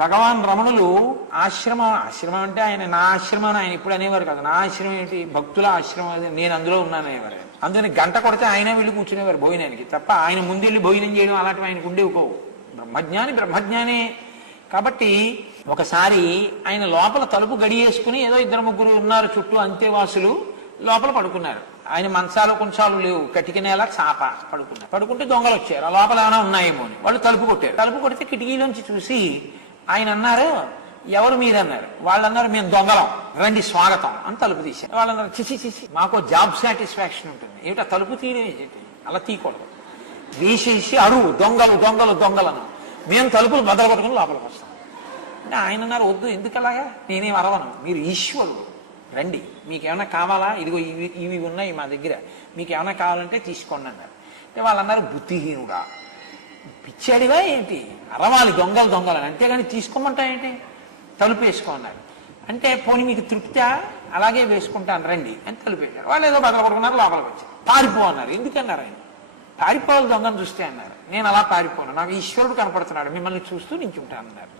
భగవాన్ రమణులు ఆశ్రమం అంటే ఆయన నా ఆశ్రమం అని ఆయన ఇప్పుడు అనేవారు కదా. నా ఆశ్రమం ఏంటి, భక్తుల ఆశ్రమం, నేను అందులో ఉన్నానేవారు. అందుకని గంట కొడితే ఆయనే వెళ్ళి కూర్చునేవారు భోజనానికి తప్ప ఆయన ముందెళ్ళి భోజనం చేయడం అలాంటివి ఆయనకు ఉండేవి పోవు. బ్రహ్మజ్ఞానే కాబట్టి ఒకసారి ఆయన లోపల తలుపు గడియేసుకుని ఏదో ఇద్దరు ముగ్గురు ఉన్నారు చుట్టూ అంతేవాసులు లోపల పడుకున్నారు. ఆయన మంచాలు కొంచాలు లేవు, కటిక నేల చాప పడుకుంటే దొంగలు వచ్చారు. ఆ లోపల ఏమైనా ఉన్నాయేమో అని వాళ్ళు తలుపు కొట్టారు. తలుపు కొడితే కిటికీలోంచి చూసి ఆయన అన్నారు, ఎవరు మీరన్నారు. వాళ్ళు అన్నారు, మేము దొంగలం, రండి స్వాగతం అని తలుపు తీశారు. వాళ్ళు అన్నారు, చిచి మాకు జాబ్ సాటిస్ఫాక్షన్ ఉంటుంది. ఏమిటా తలుపు తీయడం ఏంటి, అలా తీయకూడదు, వేసేసి అరువు దొంగలను మేము తలుపులు బద్దలు కొట్టుకుని లోపలికి వస్తాం అంటే ఆయన అన్నారు, వద్దు, ఎందుకు అలాగా, నేనేం అరవను, మీరు ఈశ్వరుడు, రండి, మీకేమైనా కావాలా, ఇదిగో ఇవి ఉన్నాయి మా దగ్గర, మీకు ఏమైనా కావాలంటే తీసుకోండి అన్నారు. అంటే వాళ్ళు అన్నారు, బుద్ధిహీనుడా, పిచ్చాడివా ఏంటి, అరవాలి దొంగలు అని, అంతేగాని తీసుకోమంటా ఏంటి, తలుపు వేసుకోన్నారు. అంటే పోనీ మీకు తృప్తా, అలాగే వేసుకుంటాను రండి అని తలుపు వేశారు. వాళ్ళు ఏదో బదలు కొడుకున్నారు, లోపలికి వచ్చారు. పారిపో అన్నారు. ఎందుకన్నారు ఆయన, పారిపోవాలి దొంగను చూస్తే అన్నారు. నేను అలా పారిపోను, నాకు ఈశ్వరుడు కనపడుతున్నాడు, మిమ్మల్ని చూస్తూ నించుంటాను అన్నారు.